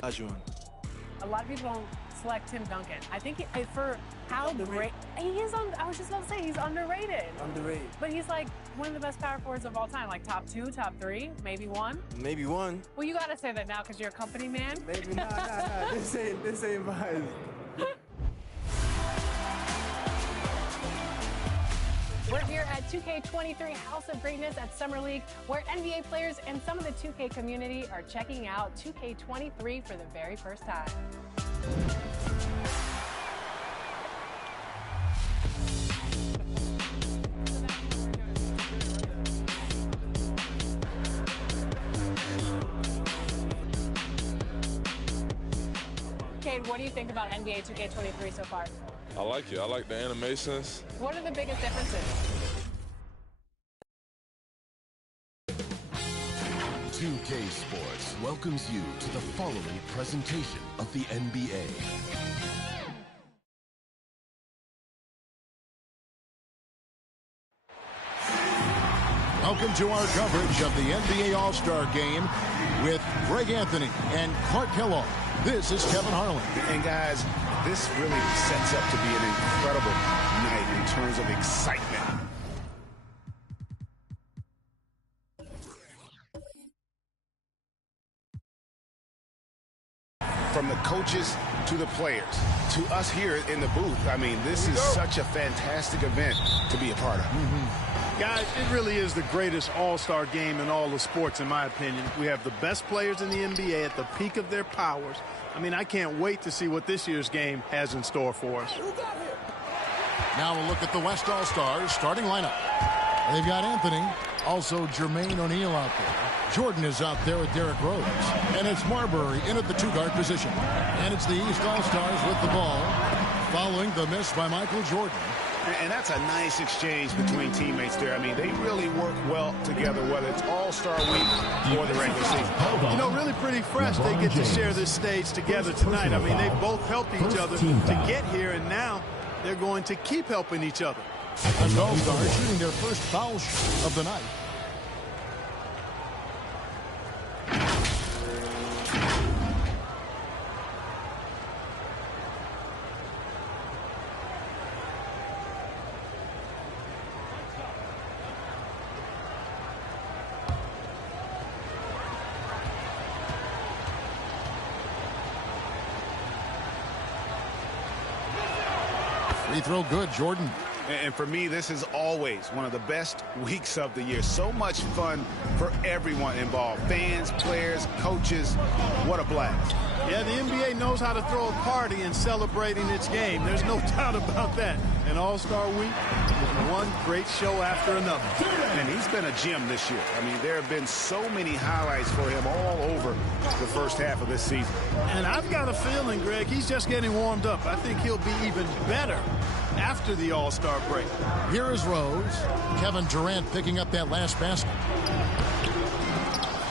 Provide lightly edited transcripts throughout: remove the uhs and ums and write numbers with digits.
A lot of people don't select Tim Duncan. I think for how great he is I was just about to say he's underrated. Underrated. But he's like one of the best power forwards of all time, like top 2, top 3, maybe 1. Maybe 1. Well, you gotta say that now because you're a company man. Maybe nah. This ain't mine. We're here at 2K23 House of Greatness at Summer League, where NBA players and some of the 2K community are checking out 2K23 for the very first time. Cade, what do you think about NBA 2K23 so far? I like it. I like the animations. What are the biggest differences? 2K Sports welcomes you to the following presentation of the NBA. Welcome to our coverage of the NBA All-Star Game with Greg Anthony and Clark Kellogg. This is Kevin Harlan. And guys, this really sets up to be an incredible night in terms of excitement. From the coaches to the players, to us here in the booth. I mean, this is such a fantastic event to be a part of. Guys, it really is the greatest all-star game in all the sports, in my opinion. We have the best players in the NBA at the peak of their powers. I mean, I can't wait to see what this year's game has in store for us. Now we'll look at the West All-Stars starting lineup. They've got Anthony, also Jermaine O'Neal out there. Jordan is out there with Derrick Rose. And it's Marbury in at the 2-guard position. And it's the East All-Stars with the ball, following the miss by Michael Jordan. And that's a nice exchange between teammates there. I mean, they really work well together, whether it's All-Star Week or the regular season. You know, really pretty fresh they get to share this stage together tonight. I mean, they both helped each other to get here, and now they're going to keep helping each other. And All-Stars shooting their first foul of the night. Free throw good, Jordan. And for me, this is always one of the best weeks of the year. So much fun for everyone involved. Fans, players, coaches. What a blast. Yeah, the NBA knows how to throw a party in celebrating its game. There's no doubt about that. And All-Star Week is one great show after another. And he's been a gem this year. I mean, there have been so many highlights for him all over the first half of this season. And I've got a feeling, Greg, he's just getting warmed up. I think he'll be even better after the All-Star break. Here is Rose. Kevin Durant picking up that last basket.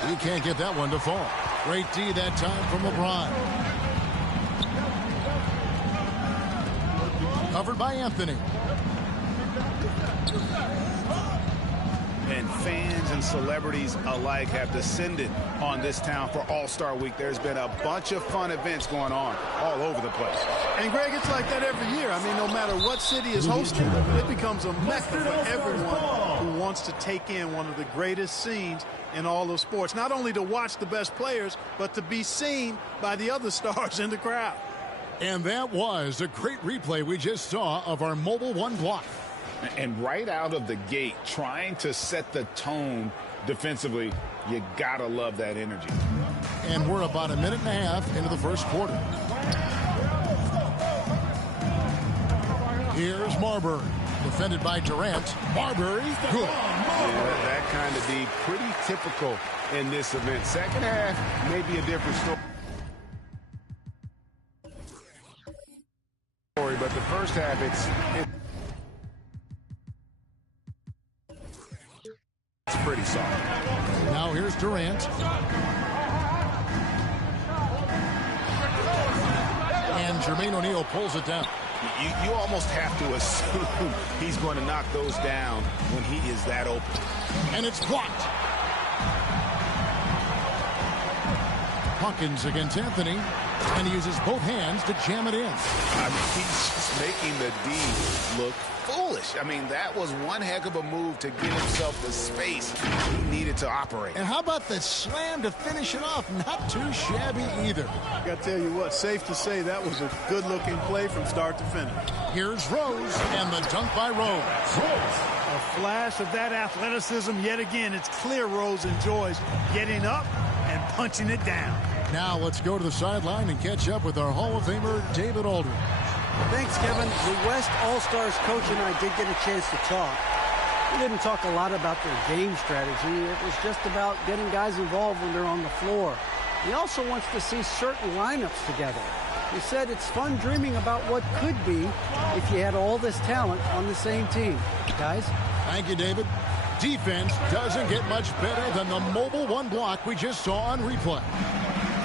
He can't get that one to fall. Great D that time from LeBron. Covered by Anthony. And fans and celebrities alike have descended on this town for All-Star Week. There's been a bunch of fun events going on all over the place. And, Greg, it's like that every year. I mean, no matter what city is hosting, it becomes a mecca for everyone who wants to take in one of the greatest scenes in all of sports. Not only to watch the best players, but to be seen by the other stars in the crowd. And that was a great replay we just saw of our Mobile One block. And right out of the gate, trying to set the tone defensively, you gotta love that energy. And we're about a minute and a half into the first quarter. Here's Marbury, defended by Durant. Marbury, good. Yeah, that kind of D, pretty typical in this event. Second half, maybe a different story, but the first half, it's pretty soft. Now here's Durant. And Jermaine O'Neal pulls it down. You almost have to assume he's going to knock those down when he is that open. And it's blocked. Hawkins against Anthony, and he uses both hands to jam it in. I mean, he's just making the D look foolish. I mean, that was one heck of a move to give himself the space he needed to operate. And how about the slam to finish it off? Not too shabby either. I got to tell you what, safe to say that was a good-looking play from start to finish. Here's Rose, and the dunk by Rose. A flash of that athleticism yet again. It's clear Rose enjoys getting up and punching it down. Now let's go to the sideline and catch up with our Hall of Famer, David Aldridge. Thanks, Kevin. The West All-Stars coach and I did get a chance to talk. We didn't talk a lot about their game strategy. It was just about getting guys involved when they're on the floor. He also wants to see certain lineups together. He said it's fun dreaming about what could be if you had all this talent on the same team. Guys? Thank you, David. Defense doesn't get much better than the mobile one block we just saw on replay.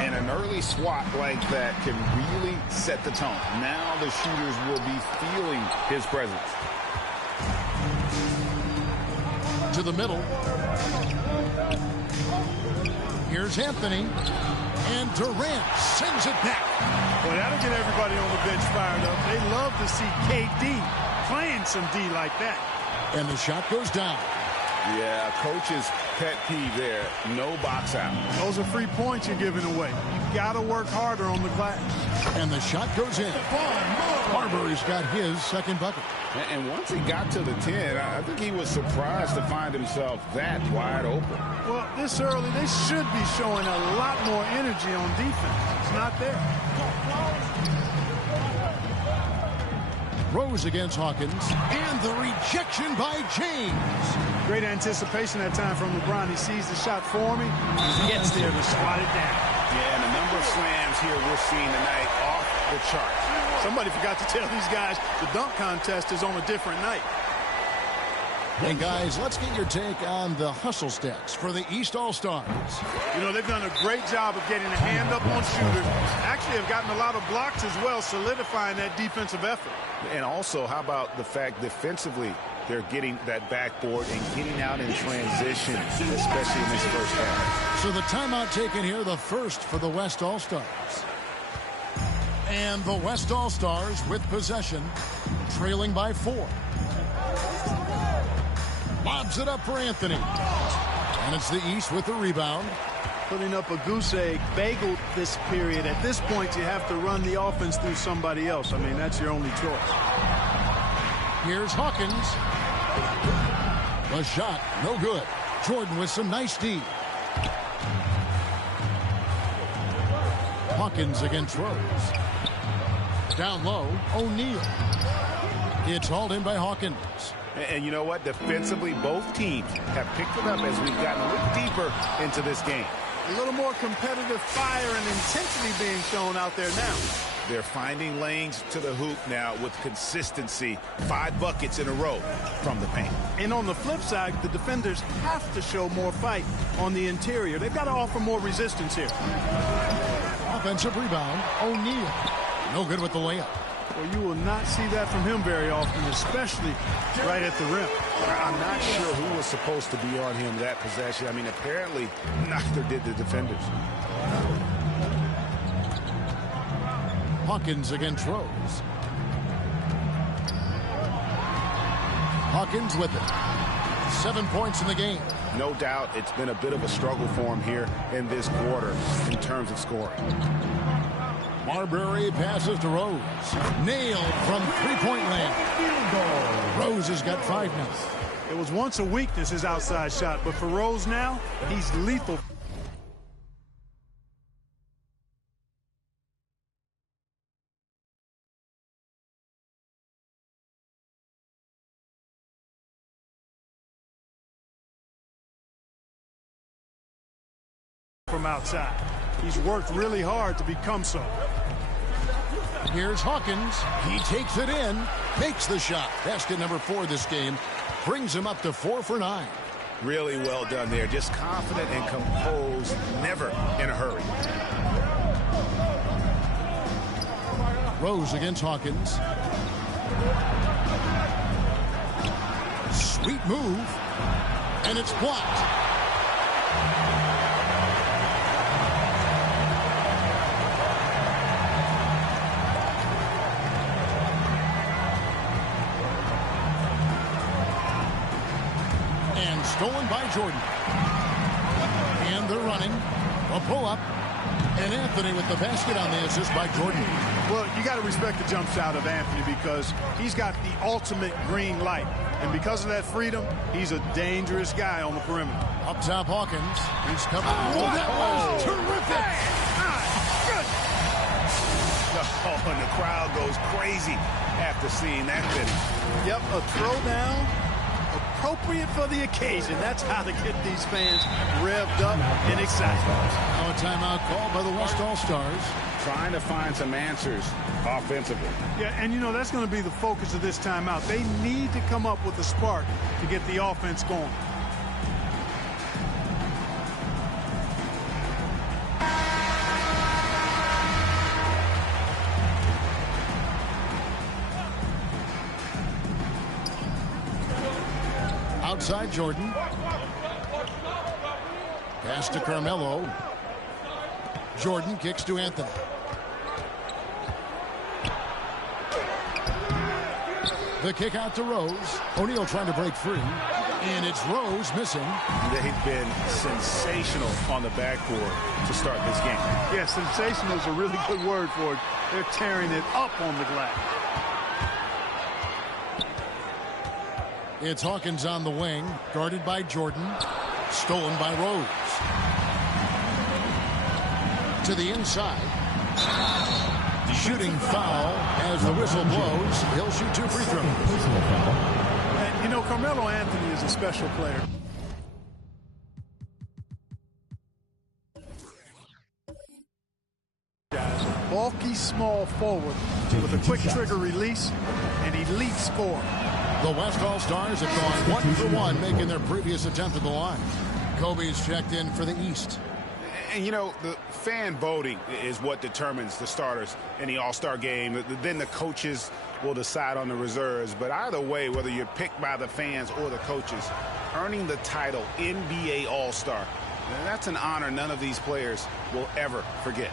And an early swat like that can really set the tone. Now the shooters will be feeling his presence. To the middle. Here's Anthony. And Durant sends it back. Well, that'll get everybody on the bench fired up. They love to see KD playing some D like that. And the shot goes down. Yeah, coach's pet peeve there. No box out. Those are free points you're giving away. You got to work harder on the glass. And the shot goes in. Marbury's got his second bucket. And once he got to the 10, I think he was surprised to find himself that wide open. Well, this early, they should be showing a lot more energy on defense. It's not there. Rose against Hawkins. And the rejection by James. Great anticipation that time from LeBron. He sees the shot for me. He gets there to swat it down. Yeah, and the number of slams here we're seeing tonight off the chart. Somebody forgot to tell these guys the dunk contest is on a different night. Hey, guys, let's get your take on the hustle stats for the East All-Stars. You know, they've done a great job of getting a hand up on shooters. Actually have gotten a lot of blocks as well, solidifying that defensive effort. And also, how about the fact defensively, they're getting that backboard and getting out in transition, especially in this first half. So the timeout taken here, the first for the West All-Stars. And the West All-Stars with possession, trailing by 4. Lobs it up for Anthony. And it's the East with the rebound. Putting up a goose egg bagel this period. At this point, you have to run the offense through somebody else. I mean, that's your only choice. Here's Hawkins. The shot, no good. Jordan with some nice D. Hawkins against Rose. Down low, O'Neal. It's hauled in by Hawkins. And you know what? Defensively, both teams have picked it up as we've gotten a little deeper into this game. A little more competitive fire and intensity being shown out there now. They're finding lanes to the hoop now with consistency. 5 buckets in a row from the paint. And on the flip side, the defenders have to show more fight on the interior. They've got to offer more resistance here. Offensive rebound, O'Neal. No good with the layup. Well, you will not see that from him very often, especially right at the rim. I'm not sure who was supposed to be on him that possession. I mean, apparently neither did the defenders. Hawkins against Rose. Hawkins with it. 7 points in the game. No doubt it's been a bit of a struggle for him here in this quarter in terms of scoring. Marbury passes to Rose. Nailed from three-point land. Rose has got 5 now. It was once a weakness, his outside shot, but for Rose now, he's lethal. From outside. He's worked really hard to become so. Here's Hawkins. He takes it in, makes the shot. Basket number 4 this game. Brings him up to 4 for 9. Really well done there. Just confident and composed, never in a hurry. Rose against Hawkins. Sweet move. And it's blocked. stolen by Jordan. And they're running. A pull-up. And Anthony with the basket on the assist by Jordan. Well, you got to respect the jump shot of Anthony because he's got the ultimate green light. And because of that freedom, he's a dangerous guy on the perimeter. Up top, Hawkins. He's coming. Oh, that was terrific. Oh, and the crowd goes crazy after seeing that finish. Yep, a throwdown appropriate for the occasion. That's how to get these fans revved up and excited. Now a timeout called by the West All-Stars. Trying to find some answers offensively. Yeah, and you know, that's going to be the focus of this timeout. They need to come up with a spark to get the offense going. Outside Jordan. Pass to Carmelo. Jordan kicks to Anthony. The kick out to Rose. O'Neal trying to break free. And it's Rose missing. They've been sensational on the backcourt to start this game. Yeah, sensational is a really good word for it. They're tearing it up on the glass. It's Hawkins on the wing, guarded by Jordan, stolen by Rose. To the inside. Shooting foul as the whistle blows. He'll shoot 2 free throws. And, you know, Carmelo Anthony is a special player. Guys, a bulky small forward with a quick trigger release, an elite scorer. The West All-Stars have gone 1 for 1, making their previous attempt at the line. Kobe's checked in for the East. And, you know, the fan voting is what determines the starters in the All-Star game. Then the coaches will decide on the reserves. But either way, whether you're picked by the fans or the coaches, earning the title NBA All-Star, that's an honor none of these players will ever forget.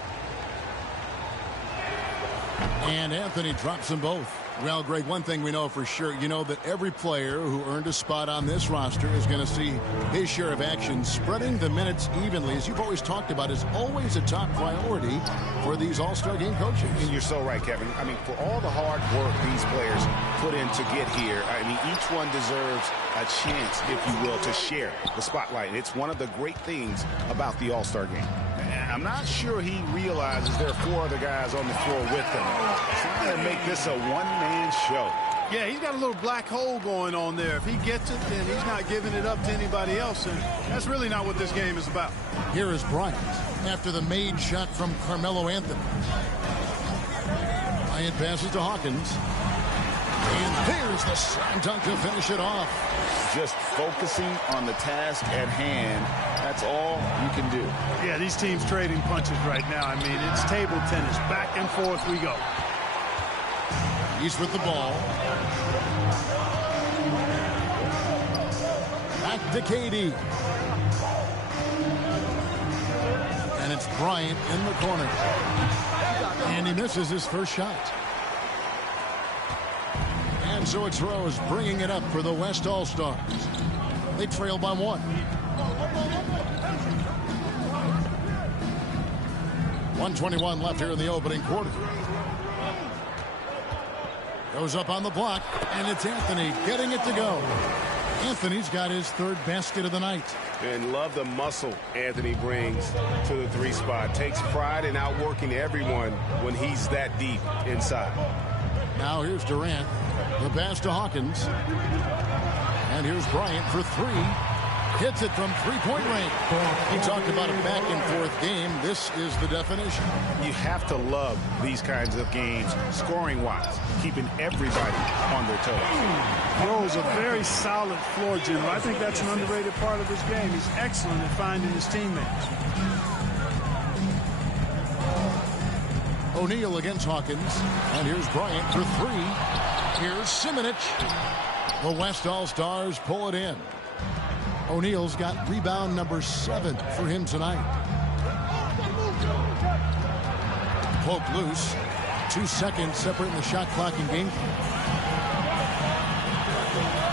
And Anthony drops them both. Well, Greg, one thing we know for sure, you know that every player who earned a spot on this roster is going to see his share of action. Spreading the minutes evenly, as you've always talked about, is always a top priority for these All-Star game coaches. And you're so right, Kevin. I mean, for all the hard work these players put in to get here, I mean, each one deserves a chance, if you will, to share the spotlight. It's one of the great things about the All-Star game. I'm not sure he realizes there are 4 other guys on the floor with him, trying to make this a one-man show. Yeah, he's got a little black hole going on there. If he gets it, then he's not giving it up to anybody else, and that's really not what this game is about. Here is Bryant after the made shot from Carmelo Anthony. Bryant passes to Hawkins. And there's the slam dunk to finish it off. Just focusing on the task at hand. That's all you can do. Yeah, these teams trading punches right now. I mean, it's table tennis. Back and forth we go. He's with the ball. Back to KD. And it's Bryant in the corner. And he misses his first shot. And so it's Rose bringing it up for the West All-Stars. They trail by 1. 1:21 left here in the opening quarter. Goes up on the block, and it's Anthony getting it to go. Anthony's got his 3rd basket of the night. And love the muscle Anthony brings to the 3 spot. Takes pride in outworking everyone when he's that deep inside. Now here's Durant. The pass to Hawkins. And here's Bryant for 3. Hits it from 3-point range. He talked about a back-and-forth game. This is the definition. You have to love these kinds of games, scoring-wise, keeping everybody on their toes. Rose, a very solid floor general. I think that's an underrated part of his game. He's excellent at finding his teammates. O'Neal against Hawkins. And here's Bryant for 3. Here's Simonich. The West All-Stars pull it in. O'Neal's got rebound number 7 for him tonight. Poke loose. 2 seconds separating the shot clock and game.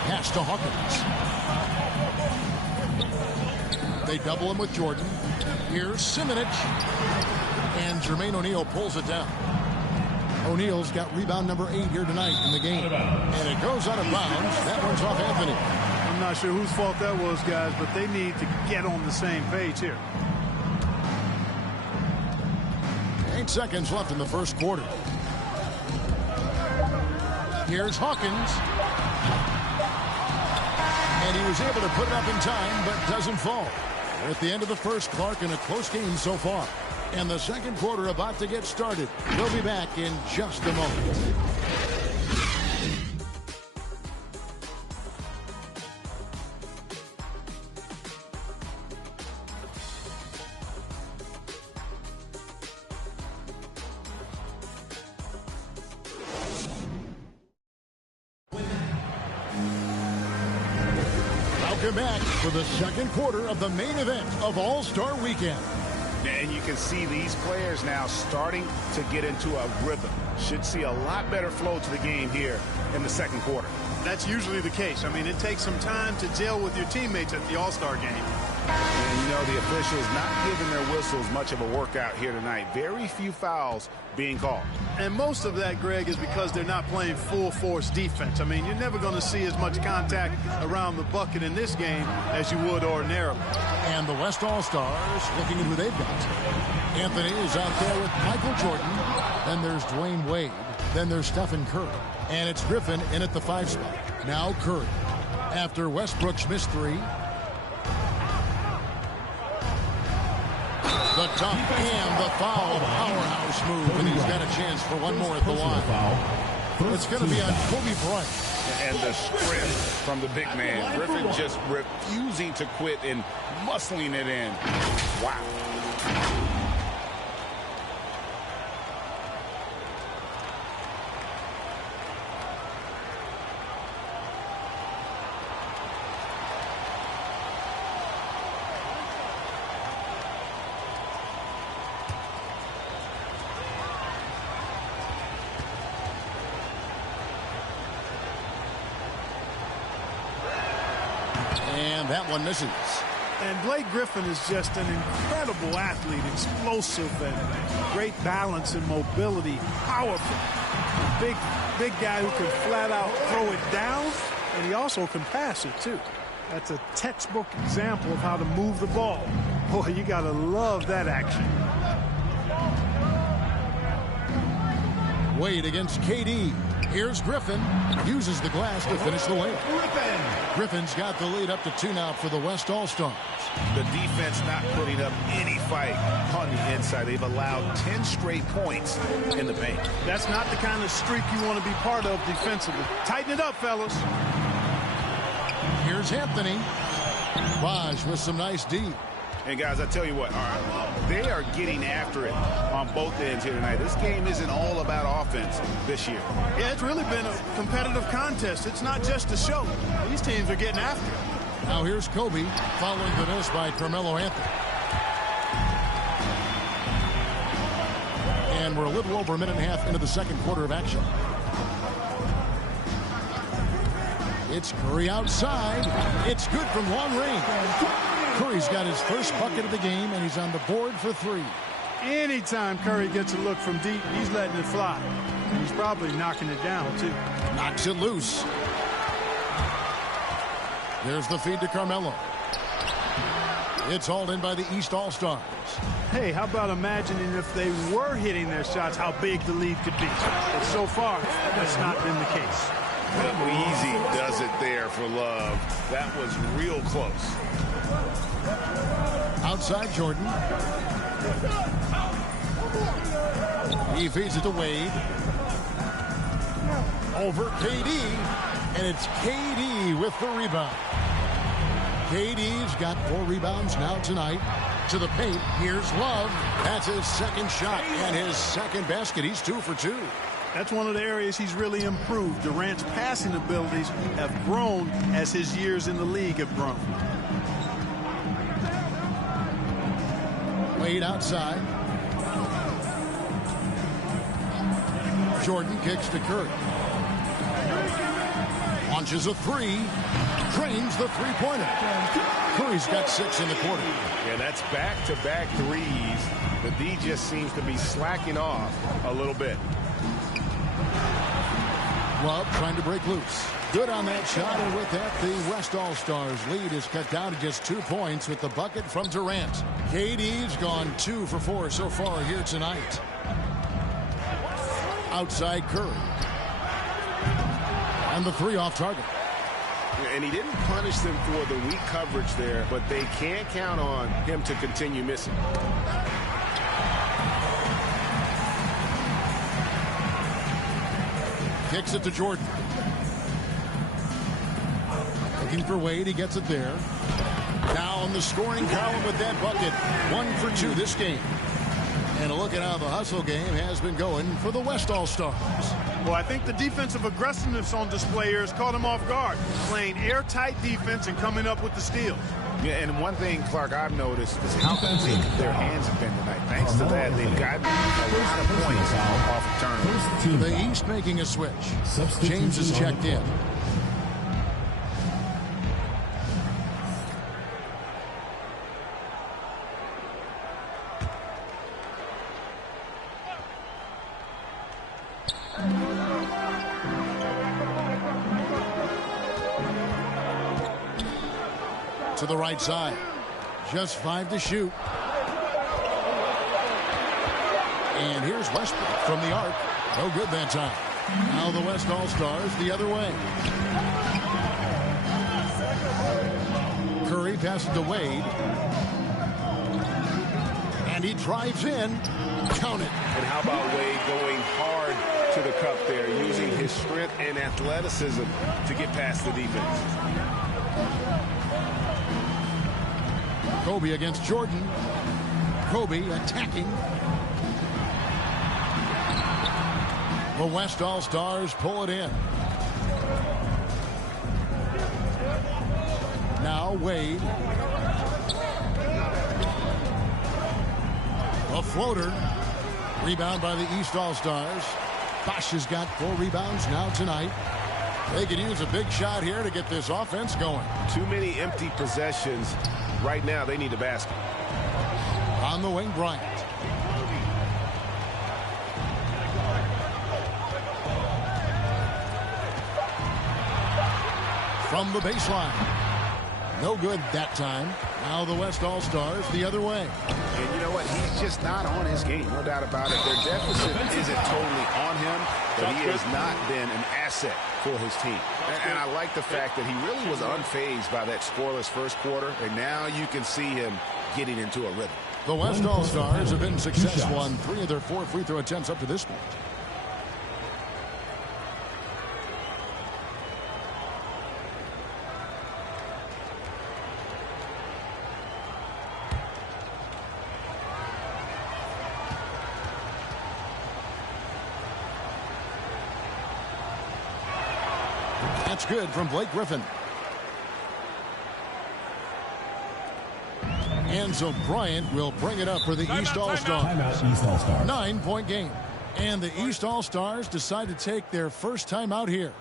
Pass to Hawkins. They double him with Jordan. Here's Simonich. And Jermaine O'Neal pulls it down. O'Neal's got rebound number 8 here tonight in the game. And it goes out of bounds. That one's off Anthony. I'm not sure whose fault that was, guys, but they need to get on the same page here. 8 seconds left in the first quarter. Here's Hawkins. And he was able to put it up in time, but doesn't fall. We're at the end of the first, Clark, in a close game so far. And the second quarter about to get started. We'll be back in just a moment. Welcome back for the second quarter of the main event of All-Star Weekend. And you can see these players now starting to get into a rhythm. Should see a lot better flow to the game here in the second quarter. That's usually the case. I mean, it takes some time to gel with your teammates at the All-Star game. And, you know, the officials not giving their whistles much of a workout here tonight. Very few fouls being called. And most of that, Greg, is because they're not playing full-force defense. I mean, you're never going to see as much contact around the bucket in this game as you would ordinarily. And the West All-Stars looking at who they've got. Anthony is out there with Michael Jordan. Then there's Dwayne Wade. Then there's Stephen Curry. And it's Griffin in at the 5 spot. Now Curry. After Westbrook's missed 3. The dunk and the foul. Powerhouse move. And he's got a chance for one more at the line. It's going to be on Kobe Bryant. And the sprint from the big man. Griffin just refusing to quit and muscling it in. Wow. And that one misses. And Blake Griffin is just an incredible athlete, explosive and great balance and mobility, powerful. Big guy who can flat out throw it down, and he also can pass it too. That's a textbook example of how to move the ball. Boy, you gotta love that action. Wade against KD. Here's Griffin. Uses the glass to finish the layup. Griffin's got the lead up to 2 now for the West All-Stars. The defense not putting up any fight on the inside. They've allowed 10 straight points in the paint. That's not the kind of streak you want to be part of defensively. Tighten it up, fellas. Here's Anthony. Raj with some nice D. And guys, I tell you what, all right, they are getting after it on both ends here tonight. This game isn't all about offense this year. Yeah, it's really been a competitive contest. It's not just a show. These teams are getting after it. Now here's Kobe, following the miss by Carmelo Anthony. And we're a little over a minute and a half into the second quarter of action. It's Curry outside. It's good from long range. Curry's got his first bucket of the game, and he's on the board for 3. Anytime Curry gets a look from deep, he's letting it fly. And he's probably knocking it down, too. Knocks it loose. There's the feed to Carmelo. It's hauled in by the East All-Stars. Hey, how about imagining if they were hitting their shots, how big the lead could be. But so far, that's not been the case. Easy does it there for Love. That was real close. Outside Jordan. He feeds it to Wade. Over KD. And it's KD with the rebound. KD's got 4 rebounds now tonight. To the paint. Here's Love. That's his second shot and his second basket. He's 2 for 2. That's one of the areas he's really improved. Durant's passing abilities have grown as his years in the league have grown. Wade outside. Jordan kicks to Curry. On launches a three, drains the three-pointer. Curry's got 6 in the quarter. Yeah, that's back-to-back threes. The D just seems to be slacking off a little bit. Love trying to break loose. Good on that shot, and with that, the West All-Stars lead is cut down to just 2 points with the bucket from Durant. KD's gone 2 for 4 so far here tonight. Outside Curry. And the 3 off target. And he didn't punish them for the weak coverage there, but they can't count on him to continue missing. Kicks it to Jordan. Looking for Wade. He gets it there. Now on the scoring column with that bucket. 1 for 2 this game. And a look at how the hustle game has been going for the West All-Stars. Well, I think the defensive aggressiveness on display here has caught them off guard. Playing airtight defense and coming up with the steals. Yeah, and one thing, Clark, I've noticed is how quick their hands have been tonight. Thanks to that, they've gotten a lot of points off of turnovers. The East making a switch. James is checked in. To the right side. Just 5 to shoot. And here's Westbrook from the arc. No good that time. Now the West All-Stars the other way. Curry passes to Wade. And he drives in. Count it. And how about Wade going hard to the cup there, using his strength and athleticism to get past the defense. Kobe against Jordan. Kobe attacking. The West All-Stars pull it in. Now Wade. A floater. Rebound by the East All-Stars. Bosch has got 4 rebounds now tonight. They could use a big shot here to get this offense going. Too many empty possessions. Right now, they need a basket. On the wing, Bryant. From the baseline. No good that time. Now the West All-Stars the other way. And you know what? He's just not on his game. No doubt about it. Their deficit isn't totally on him, but he has not been an asset for his team. And I like the fact that he really was unfazed by that scoreless first quarter, and now you can see him getting into a rhythm. The West All-Stars have been successful on 3 of their 4 free throw attempts up to this point. That's good from Blake Griffin. And so Bryant will bring it up for the East All-Stars. 9-point game. And the East All-Stars decide to take their first time out here.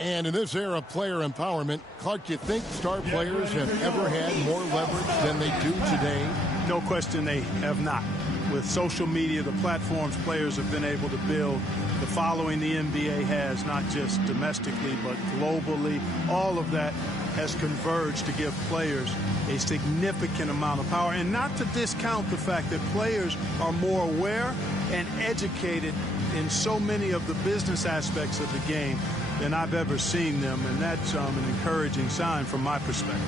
And in this era of player empowerment, Clark, you think star players have ever had more leverage than they do today? No question they have not. With social media, the platforms players have been able to build, the following the NBA has, not just domestically, but globally, all of that has converged to give players a significant amount of power. And not to discount the fact that players are more aware and educated in so many of the business aspects of the game than I've ever seen them. And that's an encouraging sign from my perspective.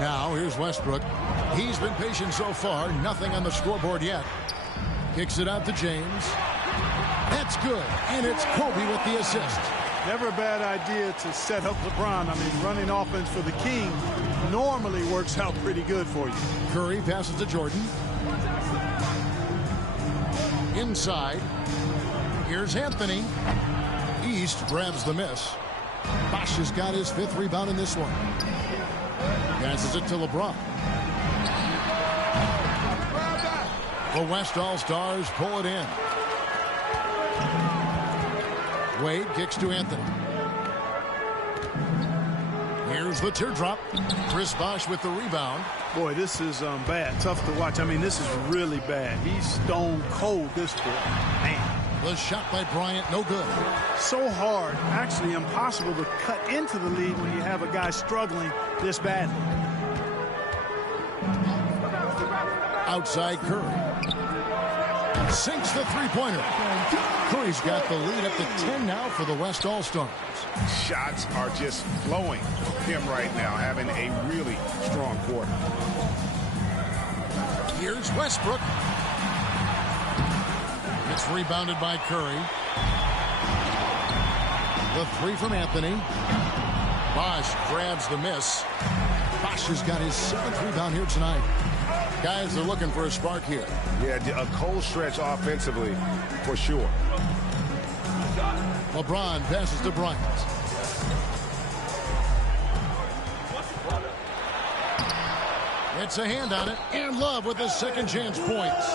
Now here's Westbrook. He's been patient so far. Nothing on the scoreboard yet. Kicks it out to James. That's good. And it's Kobe with the assist. Never a bad idea to set up LeBron. I mean, running offense for the King normally works out pretty good for you. Curry passes to Jordan. Inside. Here's Anthony. East grabs the miss. Bosch has got his 5th rebound in this one. Passes it to LeBron. The West All-Stars pull it in. Wade kicks to Anthony. Here's the teardrop. Chris Bosch with the rebound. Boy, this is bad. Tough to watch. I mean, this is really bad. He's stone cold this quarter. Man. The shot by Bryant, no good. So hard, actually impossible to cut into the lead when you have a guy struggling this badly. Outside Curry. Sinks the three-pointer. Curry's got the lead up to 10 now for the West All-Stars. Shots are just flowing. Him right now having a really strong quarter. Here's Westbrook. It's rebounded by Curry. The 3 from Anthony. Bosch grabs the miss. Bosch has got his 7th rebound here tonight. Guys are looking for a spark here. Yeah, a cold stretch offensively for sure. LeBron passes to Bryant. It's a hand on it, and Love with his second chance points.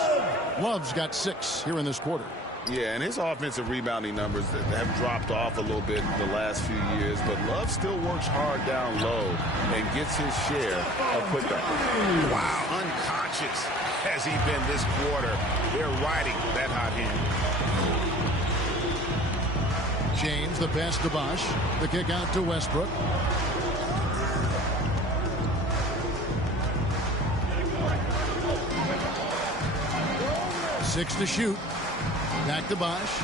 Love's got 6 here in this quarter. Yeah, and his offensive rebounding numbers have dropped off a little bit the last few years, but Love still works hard down low and gets his share of putbacks. Wow, unconscious has he been this quarter. They're riding that hot hand. James, the pass to Bosch. The kick out to Westbrook. Six to shoot. Back to Bosch.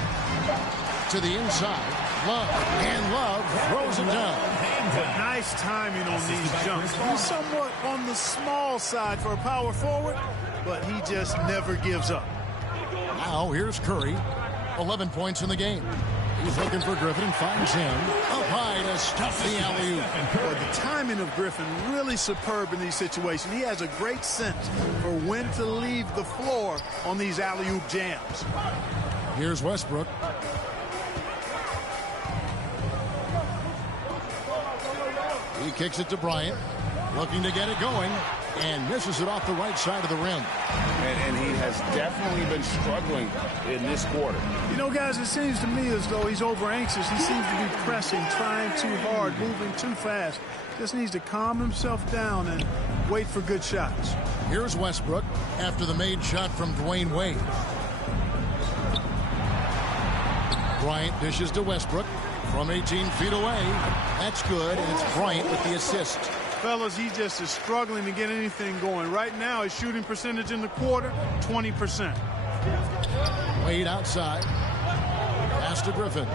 To the inside. Love. And Love throws it down. Nice timing on these jumps. He's somewhat on the small side for a power forward, but he just never gives up. Now here's Curry. 11 points in the game. He's looking for Griffin and finds him. Up high to stop the alley-oop. Well, the timing of Griffin really superb in these situations. He has a great sense for when to leave the floor on these alley-oop jams. Here's Westbrook. He kicks it to Bryant. Looking to get it going. And misses it off the right side of the rim. And he has definitely been struggling in this quarter. You know, guys, it seems to me as though he's over-anxious. He seems to be pressing, trying too hard, moving too fast. Just needs to calm himself down and wait for good shots. Here's Westbrook after the made shot from Dwayne Wade. Bryant dishes to Westbrook from 18 feet away. That's good, and it's Bryant with the assist. Fellas, he just is struggling to get anything going. Right now, his shooting percentage in the quarter, 20%. Wade outside. Pass to Griffin.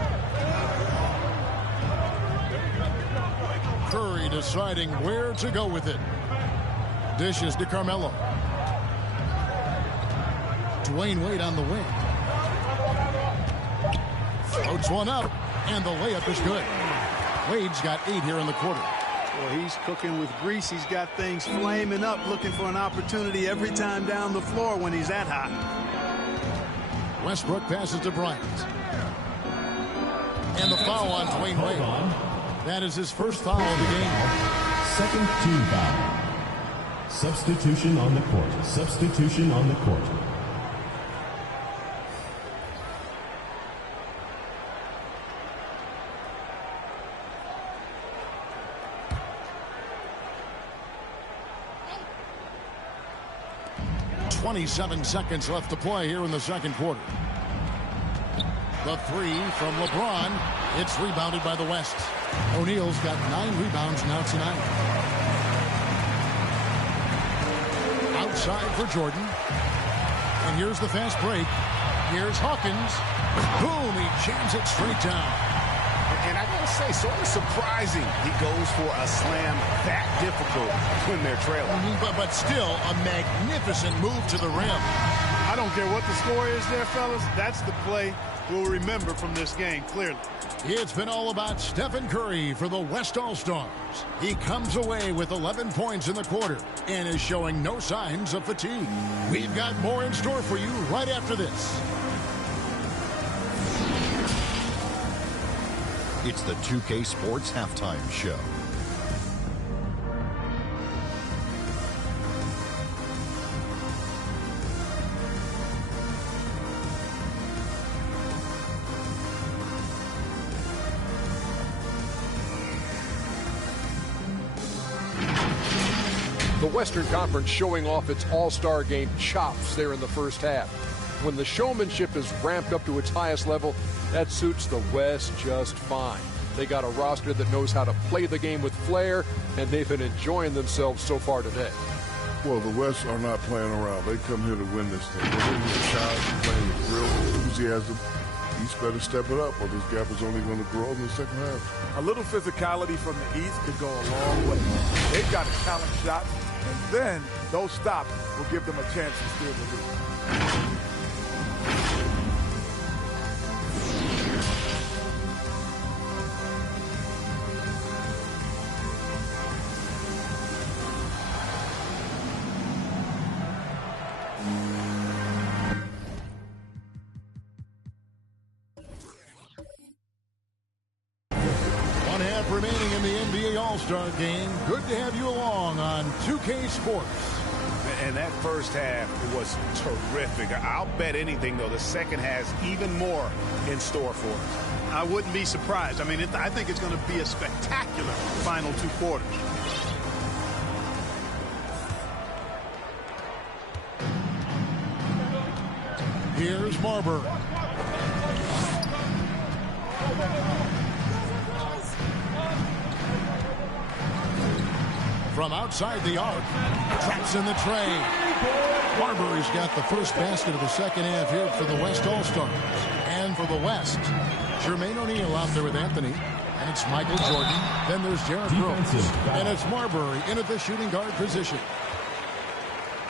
Curry deciding where to go with it. Dishes to Carmelo. Dwayne Wade on the wing. Floats one up, and the layup is good. Wade's got 8 here in the quarter. Well, he's cooking with grease. He's got things flaming up, looking for an opportunity every time down the floor when he's that hot. Westbrook passes to Bryant. And the foul on Dwayne Wade. That is his first foul of the game. Second team foul. Substitution on the court. Substitution on the court. .27 seconds left to play here in the second quarter. The 3 from LeBron. It's rebounded by the West. O'Neal's got 9 rebounds now tonight. Outside for Jordan. And here's the fast break. Here's Hawkins. Boom, he jams it straight down. And I gotta say, sort of surprising he goes for a slam that difficult when they're trailing. But still a magnificent move to the rim. I don't care what the score is there, fellas. That's the play we'll remember from this game, clearly. It's been all about Stephen Curry for the West All-Stars. He comes away with 11 points in the quarter and is showing no signs of fatigue. We've got more in store for you right after this. It's the 2K Sports Halftime Show. The Western Conference showing off its All-Star game chops there in the first half. When the showmanship is ramped up to its highest level, that suits the West just fine. They got a roster that knows how to play the game with flair, and they've been enjoying themselves so far today. Well, the West are not playing around. They come here to win this thing. They're hitting the shot, playing with real enthusiasm. East better step it up, or this gap is only going to grow in the second half. A little physicality from the East could go a long way. They've got a challenge shot, and then those stops will give them a chance to steal the lead. Remaining in the NBA All-Star game. Good to have you along on 2K Sports. And that first half was terrific. I'll bet anything, though, the second has even more in store for us. I wouldn't be surprised. I mean, I think it's going to be a spectacular final two quarters. Here's Marbury. From outside the arc, traps in the tray. Marbury's got the first basket of the second half here for the West All-Stars. And for the West, Jermaine O'Neal out there with Anthony. And it's Michael Jordan. Then there's Derrick Rose. And it's Marbury in at the shooting guard position.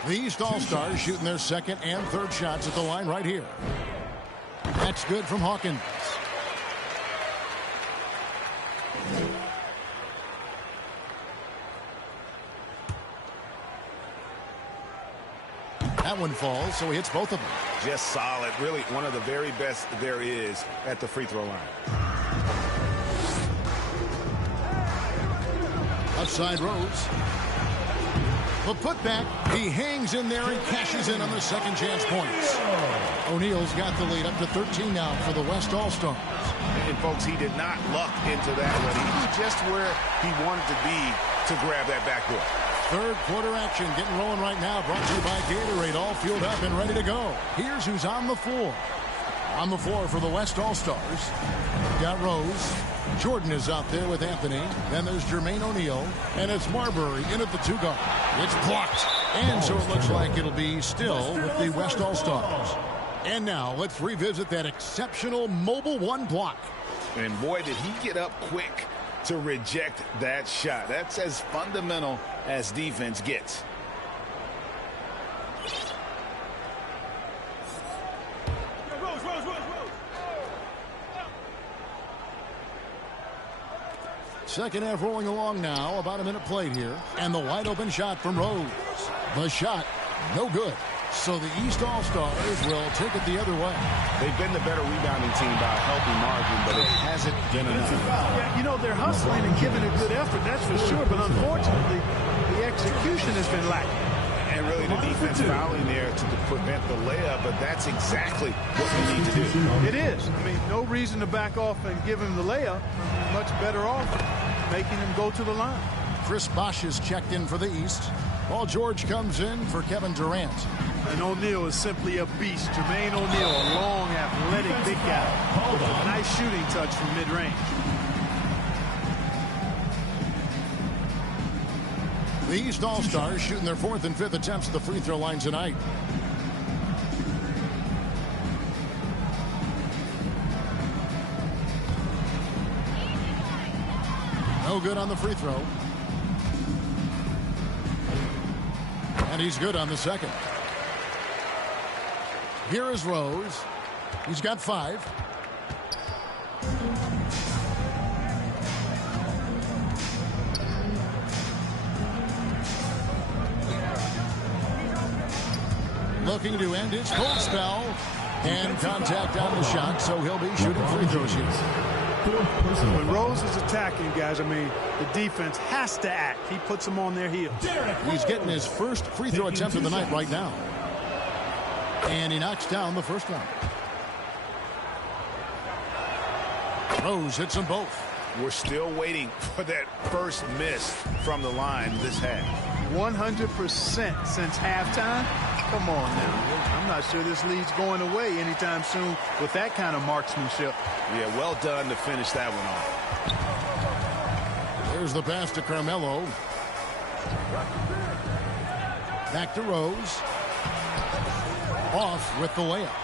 The East All-Stars shooting their second and third shots at the line right here. That's good from Hawkins. That one falls, so he hits both of them. Just solid. Really one of the very best there is at the free throw line. Outside Rose. The putback. He hangs in there and cashes in on the second chance points. O'Neal's got the lead up to 13 now for the West All-Stars. And folks, he did not luck into that one. He was just where he wanted to be to grab that backboard. Third quarter action getting rolling right now. Brought to you by Gatorade. All fueled up and ready to go. Here's who's on the floor. On the floor for the West All-Stars. Got Rose. Jordan is out there with Anthony. Then there's Jermaine O'Neal. And it's Marbury in at the two guard. It's blocked. And so it looks like it'll be still with the West All-Stars. And now let's revisit that exceptional mobile one block. And boy, did he get up quick to reject that shot. That's as fundamental as defense gets. Second half rolling along now. About a minute played here. And the wide open shot from Rose. The shot, no good. So the East All-Stars will take it the other way. They've been the better rebounding team by a healthy margin, but it hasn't been enough. Yeah, you know, they're hustling and giving a good effort, that's for sure. But unfortunately, the execution has been lacking. And really the defense fouling there to prevent the layup, but that's exactly what we need to do. It is. I mean, no reason to back off and give him the layup. Much better off making him go to the line. Chris Bosh is checked in for the East. Paul George comes in for Kevin Durant. And O'Neal is simply a beast. Jermaine O'Neal, a long, athletic big guy with a nice shooting touch from mid-range. The East All-Stars shooting their fourth and fifth attempts at the free throw line tonight. No good on the free throw. And he's good on the second. Here is Rose. He's got 5. Looking to end his cold spell. And contact on the shot, so he'll be shooting free throws here. When Rose is attacking, guys, I mean, the defense has to act. He puts them on their heels. He's getting his first free throw attempt of the night right now. And he knocks down the first one. Rose hits them both. We're still waiting for that first miss from the line this half. 100% since halftime. Come on now. I'm not sure this lead's going away anytime soon with that kind of marksmanship. Yeah, well done to finish that one off. There's the pass to Carmelo. Back to Rose. Off with the layup.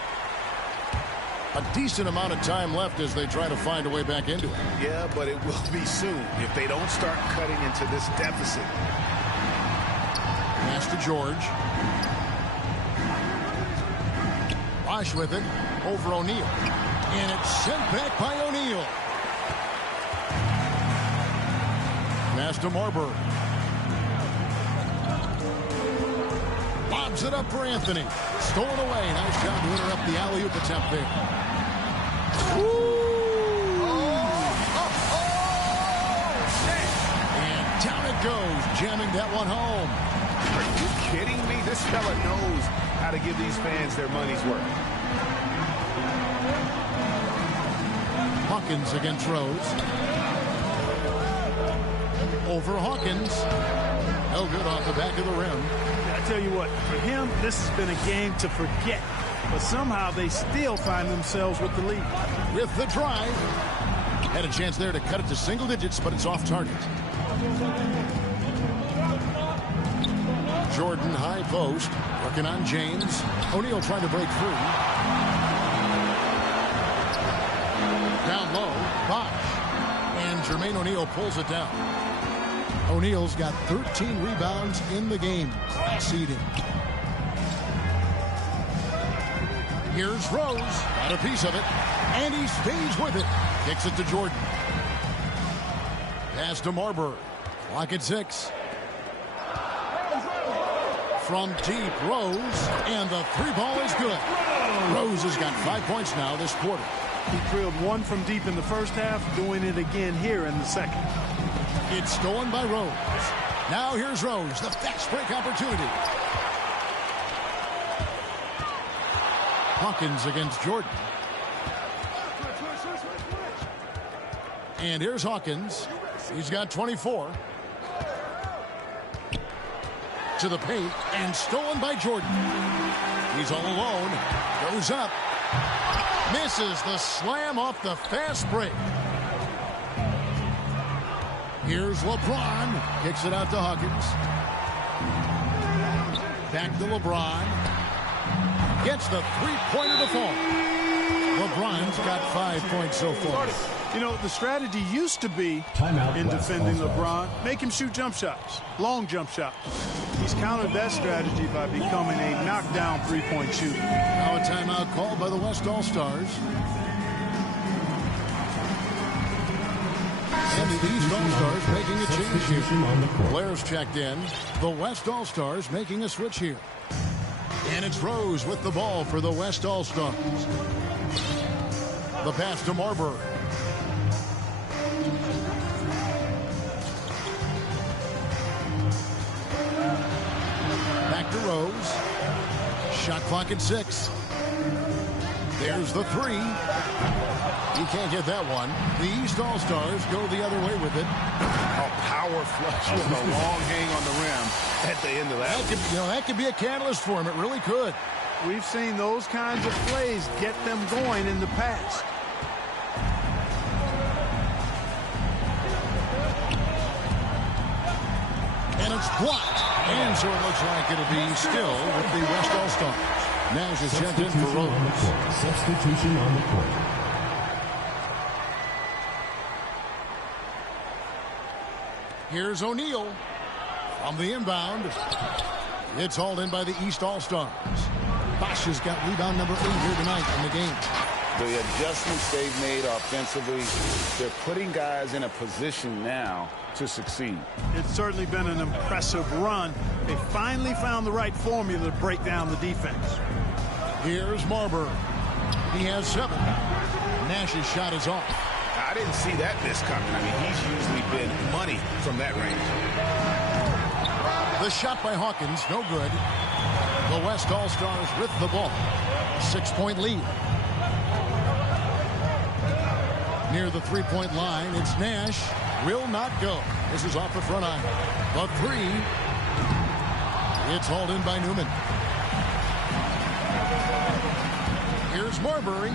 A decent amount of time left as they try to find a way back into it. Yeah, but it will be soon if they don't start cutting into this deficit. Pass to George. Bosh with it over O'Neal. And it's sent back by O'Neal. Pass to Marbury. Lobs it up for Anthony. Stolen away. Nice job to interrupt the alley-oop attempt there. And down it goes, jamming that one home. Are you kidding me? This fella knows how to give these fans their money's worth. Hawkins against Rose. Over Hawkins. No good off the back of the rim. I tell you what, for him, this has been a game to forget. But somehow they still find themselves with the lead. With the drive. Had a chance there to cut it to single digits, but it's off target. Jordan high post. Working on James. O'Neal trying to break free. Down low. Bosh. And Jermaine O'Neal pulls it down. O'Neal's got 13 rebounds in the game. Seeding. Here's Rose. Got a piece of it. And he stays with it. Kicks it to Jordan. Pass to Marbury. Clock at 6. From deep, Rose. And the 3-ball is good. Rose has got 5 points now this quarter. He drilled one from deep in the first half, doing it again here in the second. It's stolen by Rose. Now here's Rose, the fast break opportunity. Hawkins against Jordan. And here's Hawkins. He's got 24. To the paint and stolen by Jordan. He's all alone. Goes up. Misses the slam off the fast break. Here's LeBron. Kicks it out to Hawkins. Back to LeBron. Gets the three-pointer to fall. LeBron's got 5 points so far. You know, the strategy used to be in defending LeBron, make him shoot jump shots, long jump shots. He's countered that strategy by becoming a knockdown three-point shooter. Now a timeout called by the West All-Stars. And the East All-Stars making a change here. Players checked in. The West All-Stars making a switch here. And it's Rose with the ball for the West All-Stars. The pass to Marbury. Back to Rose. Shot clock at 6. There's the 3. He can't get that one. The East All-Stars go the other way with it. A power flush with a long hang on the rim at the end of that. That could be a catalyst for him. It really could. We've seen those kinds of plays get them going in the past. And it's blocked. And so it looks like it'll be still with the West All-Stars. Nash is checked in for Rose. Substitution on the court. Here's O'Neal from the inbound. It's hauled in by the East All-Stars. Bosch has got rebound number 8 here tonight in the game. The adjustments they've made offensively, they're putting guys in a position now to succeed. It's certainly been an impressive run. They finally found the right formula to break down the defense. Here's Marbury. He has 7. Nash's shot is off. I didn't see that miss coming. I mean, he's usually been money from that range. The shot by Hawkins, no good. The West All-Stars with the ball. 6-point lead. Near the three-point line, it's Nash. Will not go. This is off the front iron. The 3. It's hauled in by Newman. Here's Marbury.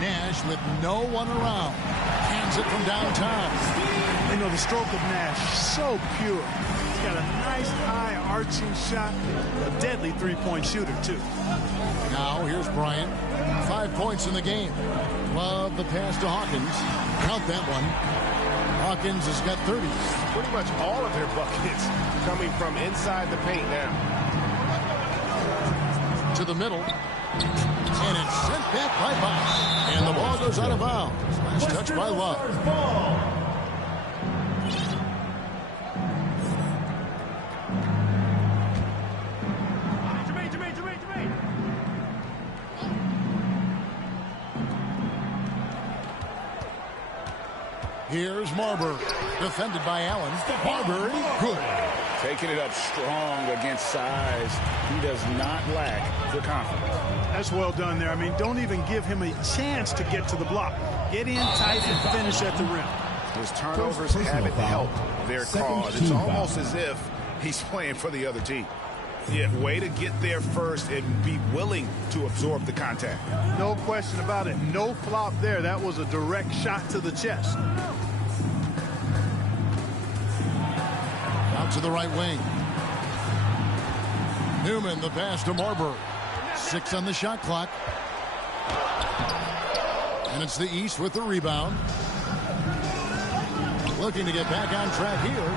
Nash with no one around. Hands it from downtown. You know, the stroke of Nash, so pure. He's got a nice high arching shot. A deadly three-point shooter, too. Now, here's Bryant. 5 points in the game. Love the pass to Hawkins. Count that one. Hawkins has got 30. Pretty much all of their buckets coming from inside the paint now. To the middle. And it's sent back by Bosch. And the ball goes out of bounds. Last touch by Love. Here's Marbury, defended by Allen. Marbury, good. Taking it up strong against size. He does not lack the confidence. That's well done there. I mean, don't even give him a chance to get to the block. Get in tight and finish at the rim. His turnovers haven't helped their cause. It's almost as if he's playing for the other team. Yeah, way to get there first and be willing to absorb the contact. No question about it. No flop there. That was a direct shot to the chest. Out to the right wing. Newman, the pass to Marbury. 6 on the shot clock. And it's the East with the rebound. Looking to get back on track here.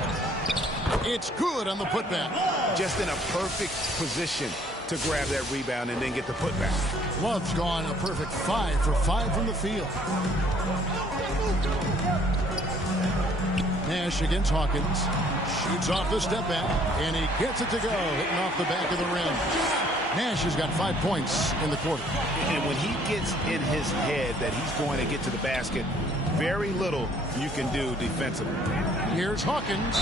It's good on the putback. Just in a perfect position to grab that rebound and then get the putback. Love's gone a perfect 5 for 5 from the field. Nash against Hawkins. Shoots off the step back, and he gets it to go, hitting off the back of the rim. Nash has got 5 points in the quarter. And when he gets in his head that he's going to get to the basket, very little you can do defensively. Here's Hawkins.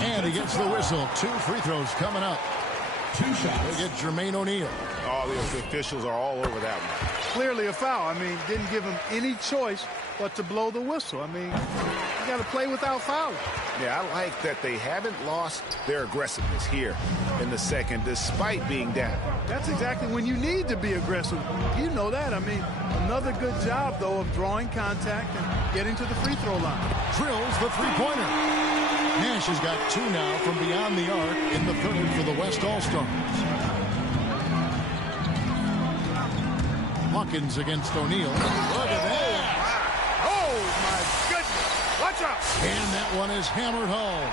And he gets the whistle. 2 free throws coming up. 2 shots. They get Jermaine O'Neal. All the officials are all over that one. Clearly a foul. I mean, didn't give him any choice but to blow the whistle. I mean, you got to play without fouling. Yeah, I like that they haven't lost their aggressiveness here in the second, despite being down. That's exactly when you need to be aggressive. You know that. I mean, another good job, though, of drawing contact and getting to the free throw line. Drills the three-pointer. Nash has got 2 now from beyond the arc in the third for the West All-Stars. Hawkins against O'Neal. Look at that. Oh, my goodness. Watch out. And that one is hammered home.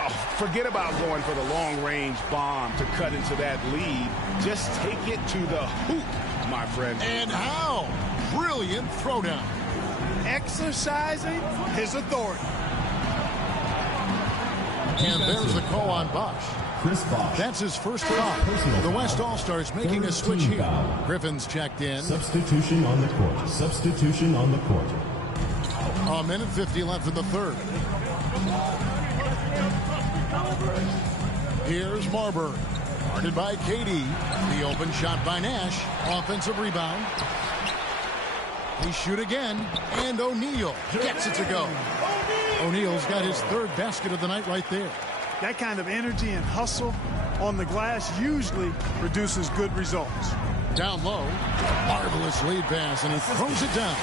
Oh, forget about going for the long-range bomb to cut into that lead. Just take it to the hoop, my friend. And how? Brilliant throwdown. Exercising his authority. And there's the call on Bosch. Chris Bosch. That's his first foul. The West All-Stars making a switch here. Foul. Griffin's checked in. Substitution on the court. Substitution on the court. A minute 50 left in the third. Here's Marbury. Guarded by KD. The open shot by Nash. Offensive rebound. He shoot again. And O'Neal gets it to go. O'Neal's got his 3rd basket of the night right there. That kind of energy and hustle on the glass usually produces good results. Down low. Marvelous lead pass, and he throws it down.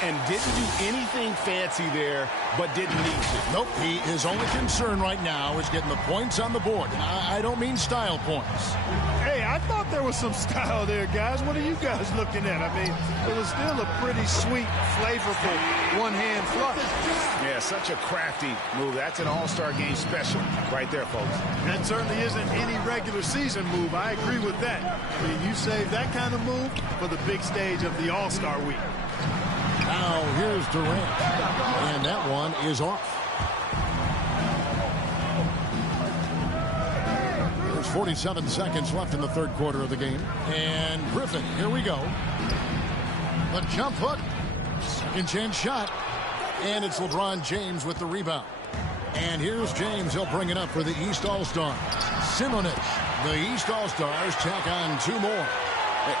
And didn't do anything fancy there, but didn't need to. Nope, his only concern right now is getting the points on the board. And I don't mean style points. Hey, I thought there was some style there, guys. What are you guys looking at? I mean, it was still a pretty sweet, flavorful one-hand flush. Yeah, such a crafty move. That's an All-Star game special right there, folks. That certainly isn't any regular season move. I agree with that. I mean, you save that kind of move for the big stage of the All-Star week. Now here's Durant, and that one is off. There's 47 seconds left in the third quarter of the game. And Griffin, here we go. The jump hook, second chance shot, and it's LeBron James with the rebound. And here's James. He'll bring it up for the East All-Stars. Simonic, the East All-Stars tack on two more.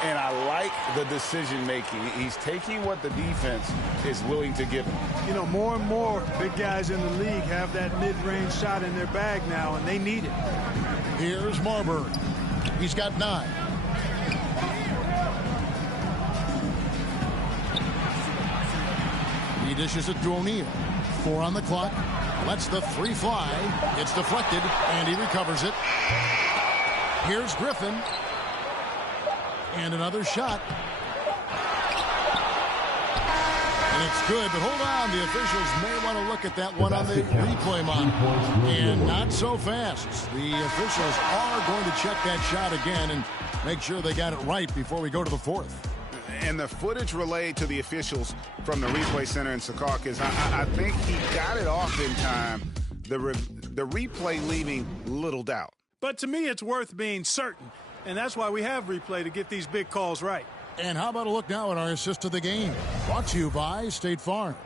And I like the decision-making. He's taking what the defense is willing to give him. You know, more and more big guys in the league have that mid-range shot in their bag now, and they need it. Here's Marbury. He's got 9. He dishes it to O'Neal. 4 on the clock. Lets the 3 fly. It's deflected, and he recovers it. Here's Griffin. And another shot. And it's good, but hold on. The officials may want to look at that one on the replay monitor. And not so fast. The officials are going to check that shot again and make sure they got it right before we go to the fourth. And the footage relayed to the officials from the replay center in Secaucus, I think he got it off in time. The replay leaving little doubt. But to me, it's worth being certain. And that's why we have replay, to get these big calls right. And how about a look now at our assist of the game? Brought to you by State Farm.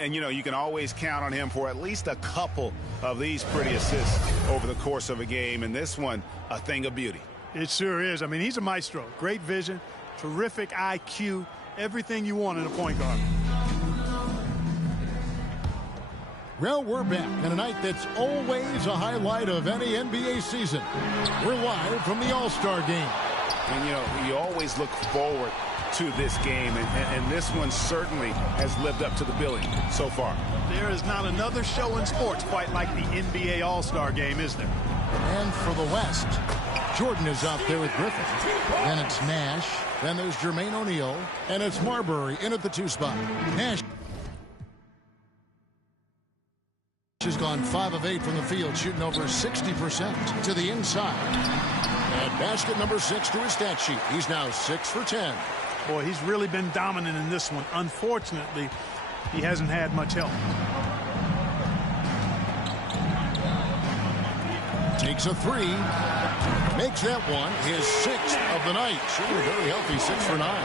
And, you know, you can always count on him for at least a couple of these pretty assists over the course of a game. And this one, a thing of beauty. It sure is. I mean, he's a maestro. Great vision, terrific IQ, everything you want in a point guard. Well, we're back on a night that's always a highlight of any NBA season. We're live from the All-Star game. And, you know, you always look forward to this game, and this one certainly has lived up to the billing so far. There is not another show in sports quite like the NBA All-Star game, is there? And for the West, Jordan is out there with Griffin. Then it's Nash. Then there's Jermaine O'Neal. And it's Marbury in at the 2 spot. Nash has gone 5 of 8 from the field, shooting over 60% to the inside. And basket number 6 to his stat sheet. He's now 6 for 10. Boy, he's really been dominant in this one. Unfortunately, he hasn't had much help. Takes a 3. Makes that one his 6th of the night. Shooting very healthy, 6 for 9.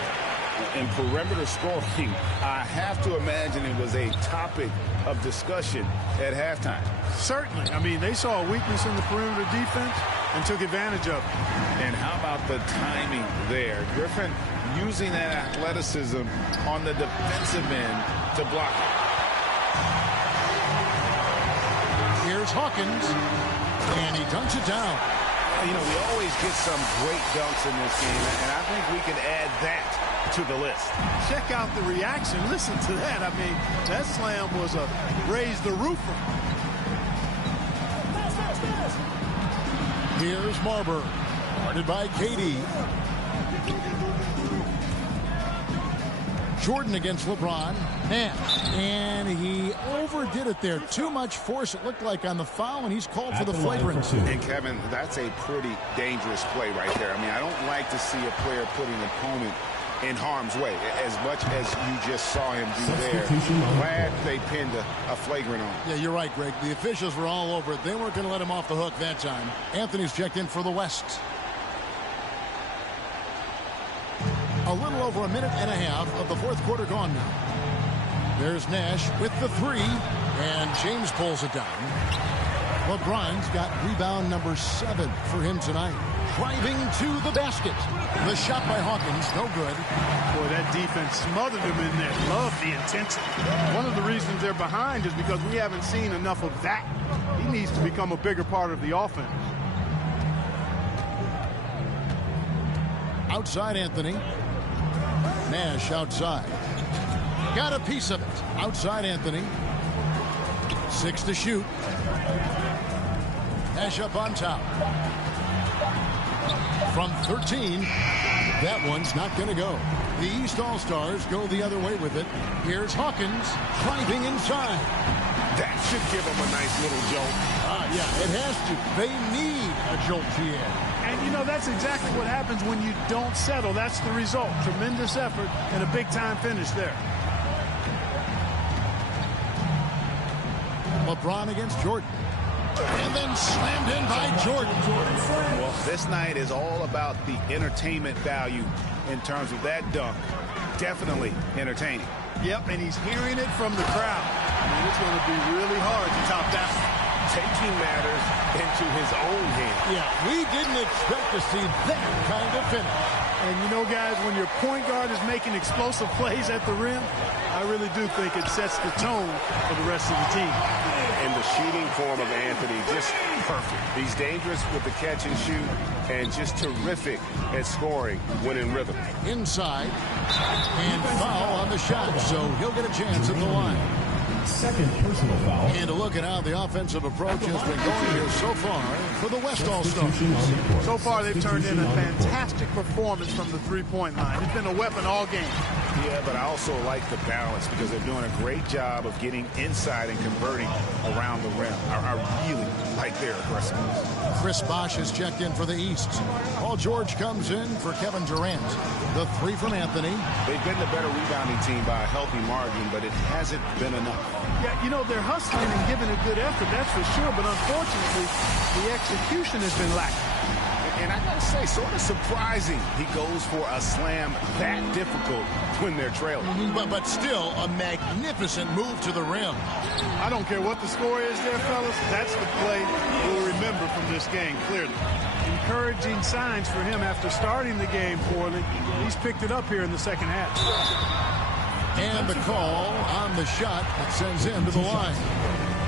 In perimeter scoring, I have to imagine it was a topic of discussion at halftime. Certainly. I mean, they saw a weakness in the perimeter defense and took advantage of it. And how about the timing there? Griffin using that athleticism on the defensive end to block it. Here's Hawkins, and he dunks it down. You know, we always get some great dunks in this game, and I think we can add that to the list. Check out the reaction. Listen to that. I mean, that slam was a raise the roofer. Here's Marbury, guarded by KD. Jordan against LeBron. Nash. And he overdid it there. Too much force, it looked like, on the foul, and he's called for the flagrant. And, Kevin, that's a pretty dangerous play right there. I mean, I don't like to see a player put an opponent in harm's way, as much as you just saw him do there. Glad they pinned a flagrant on. Yeah, you're right, Greg. The officials were all over it. They weren't going to let him off the hook that time. Anthony's checked in for the West. A little over a minute and a half of the fourth quarter gone now. There's Nash with the 3, and James pulls it down. LeBron's got rebound number 7 for him tonight. Driving to the basket. The shot by Hawkins, no good. Boy, that defense smothered him in there. Love the intensity. One of the reasons they're behind is because we haven't seen enough of that. He needs to become a bigger part of the offense. Outside Anthony. Nash outside. Got a piece of it. Outside Anthony. 6 to shoot. Nash up on top. From 13. That one's not going to go. The East All-Stars go the other way with it. Here's Hawkins driving inside. That should give them a nice little jolt. Yeah, it has to. They need a jolt here. And, you know, that's exactly what happens when you don't settle. That's the result. Tremendous effort and a big-time finish there. LeBron against Jordan. And then slammed in by Jordan. Well, this night is all about the entertainment value in terms of that dunk. Definitely entertaining. Yep, and he's hearing it from the crowd. I mean, it's going to be really hard to top that. Taking matters into his own hands. Yeah, we didn't expect to see that kind of finish. And you know, guys, when your point guard is making explosive plays at the rim, I really do think it sets the tone for the rest of the team. And the shooting form of Anthony, just perfect. He's dangerous with the catch and shoot and just terrific at scoring when in rhythm. Inside, and foul on the shot, so he'll get a chance at the line. Second personal foul. And a look at how the offensive approach has been going here so far for the West All-Stars. So far, they've turned in a fantastic performance from the three-point line. It's been a weapon all game. Yeah, but I also like the balance because they're doing a great job of getting inside and converting around the rim. I really like their aggressiveness. Chris Bosh has checked in for the East. Paul George comes in for Kevin Durant. The 3 from Anthony. They've been the better rebounding team by a healthy margin, but it hasn't been enough. Yeah, you know, they're hustling and giving a good effort, that's for sure, but unfortunately, the execution has been lacking. And I gotta say, sort of surprising he goes for a slam that difficult when they're trailing. But still, a magnificent move to the rim. I don't care what the score is there, fellas. That's the play we'll remember from this game, clearly. Encouraging signs for him after starting the game poorly. He's picked it up here in the second half. And the call on the shot that sends him to the line.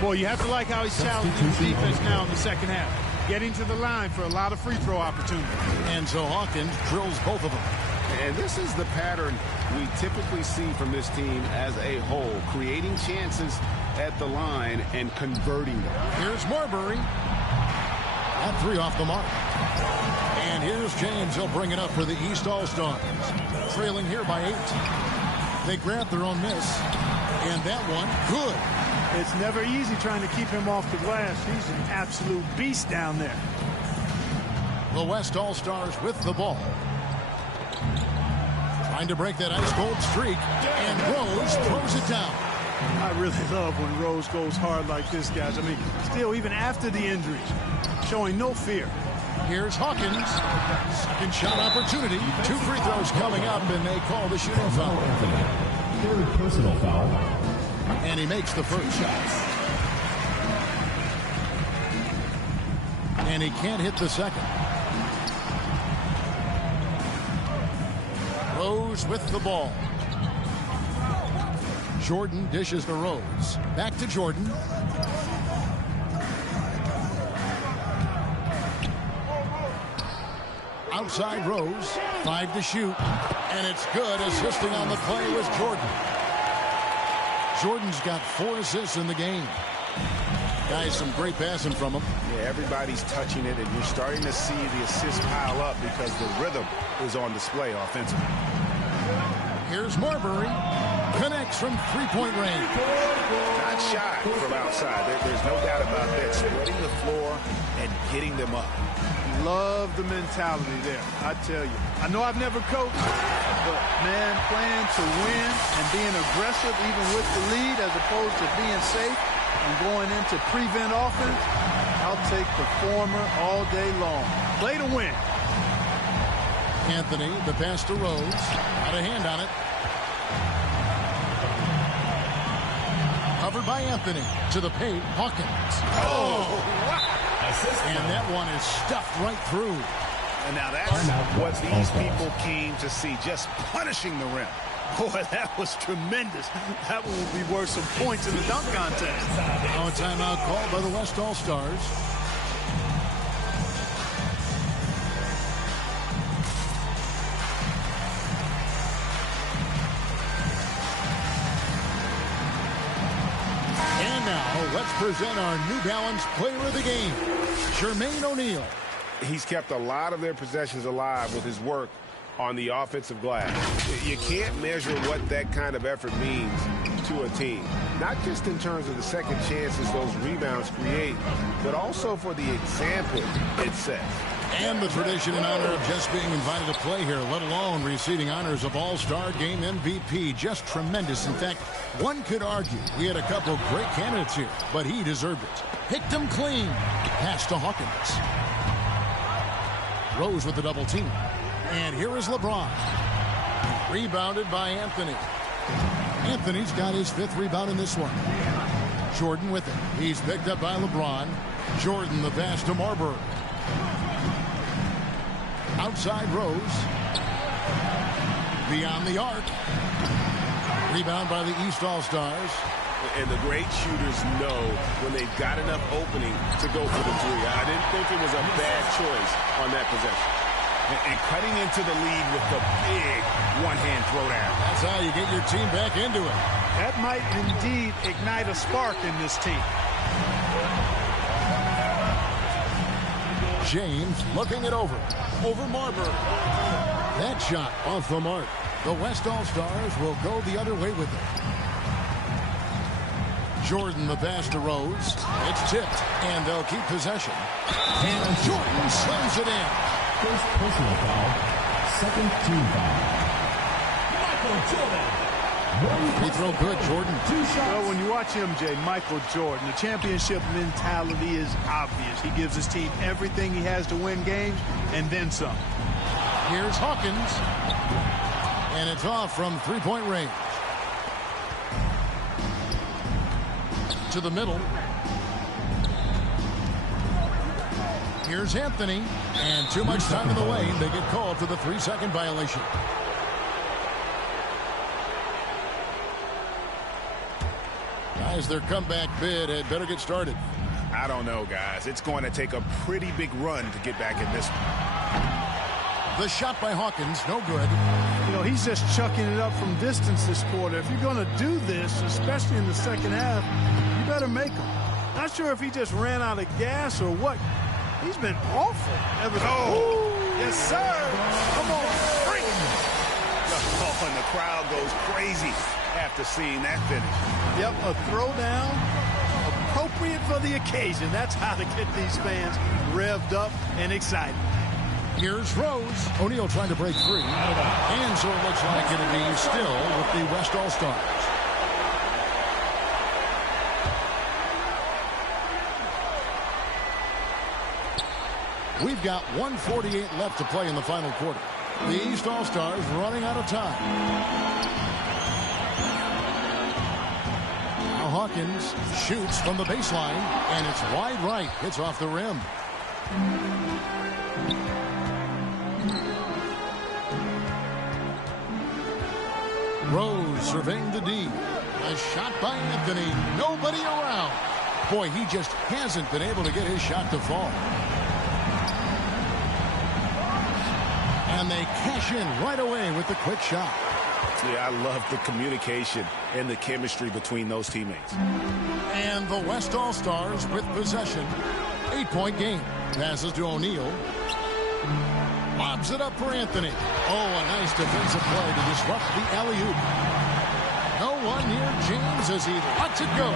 Well, you have to like how he's challenging the defense now in the second half. Getting to the line for a lot of free throw opportunities. And so Hawkins drills both of them. And this is the pattern we typically see from this team as a whole. Creating chances at the line and converting them. Here's Marbury. That 3 off the mark. And here's James. He'll bring it up for the East All-Stars. Trailing here by 8. They grab their own miss. And that one, good. It's never easy trying to keep him off the glass. He's an absolute beast down there. The West All-Stars with the ball. Trying to break that ice-cold streak. And Rose throws it down. I really love when Rose goes hard like this, guys. I mean, still, even after the injuries, showing no fear. Here's Hawkins. Second shot opportunity. 2 free throws coming up, and they call the shooting foul. Third personal foul. And he makes the first shot. And he can't hit the second. Rose with the ball. Jordan dishes to Rose. Back to Jordan. Outside Rose. 5 to shoot. And it's good. Assisting on the play was Jordan. Jordan's got 4 assists in the game. Guys, some great passing from him. Yeah, everybody's touching it, and you're starting to see the assists pile up because the rhythm is on display offensively. Here's Marbury. Connects from 3-point range. Not shy from outside. There's no doubt about that. Spreading the floor and getting them up. Love the mentality there, I tell you. I know I've never coached, but, man, playing to win and being aggressive even with the lead as opposed to being safe and going into prevent offense, I'll take the former all day long. Play to win. Anthony, the pass to Rose. Got a hand on it. Covered by Anthony. To the paint, Hawkins. Oh, wow. And that one is stuffed right through. And now that's what these people came to see, just punishing the rim. Boy, that was tremendous. That one will be worth some points in the dunk contest. Now a timeout called by the West All-Stars. let's present our New Balance Player of the Game, Jermaine O'Neal. He's kept a lot of their possessions alive with his work on the offensive glass. You can't measure what that kind of effort means to a team. Not just in terms of the second chances those rebounds create, but also for the example it sets. And the tradition in honor of just being invited to play here, let alone receiving honors of All-Star Game MVP. Just tremendous. In fact, one could argue we had a couple great candidates here, but he deserved it. Picked him clean. Pass to Hawkins. Rose with the double team. And here is LeBron. Rebounded by Anthony. Anthony's got his 5th rebound in this one. Jordan with it. He's picked up by LeBron. Jordan the pass to Marbury. Outside Rose. Beyond the arc. Rebound by the East All-Stars. And the great shooters know when they've got enough opening to go for the three. I didn't think it was a bad choice on that possession. And cutting into the lead with the big one-hand throwdown. That's how you get your team back into it. That might indeed ignite a spark in this team. James looking it over. Over Marbury. That shot off the mark. The West All-Stars will go the other way with it. Jordan the pass to Rose. It's tipped, and they'll keep possession. And Jordan slams it in. First personal foul. Second team foul. Michael Jordan. Free throw good, Jordan. 2 shots. Well, when you watch MJ, Michael Jordan, the championship mentality is obvious. He gives his team everything he has to win games, and then some. Here's Hawkins. And it's off from three-point range. To the middle. Here's Anthony. And too much time in the lane. They get called for the 3-second violation. Guys, their comeback bid had better get started. I don't know, guys. It's going to take a pretty big run to get back in this one. The shot by Hawkins, no good. You know, he's just chucking it up from distance this quarter. If you're going to do this, especially in the second half, you better make them. Not sure if he just ran out of gas or what. He's been awful. Oh, yes, sir. Come on, freak. Oh, and the crowd goes crazy after seeing that finish. Yep, a throwdown appropriate for the occasion. That's how to get these fans revved up and excited. Here's Rose. O'Neal trying to break free. And so it looks like it'll be still with the West All-Stars. We've got 1:48 left to play in the final quarter. The East All-Stars running out of time. Now Hawkins shoots from the baseline, and it's wide right. It's off the rim. Rose surveying the D. A shot by Anthony. Nobody around. Boy, he just hasn't been able to get his shot to fall. And they cash in right away with the quick shot. Yeah, I love the communication and the chemistry between those teammates. And the West All-Stars with possession. 8-point game. Passes to O'Neal. Lobs it up for Anthony. Oh, a nice defensive play to disrupt the alley-oop. No one near James as he lets it go.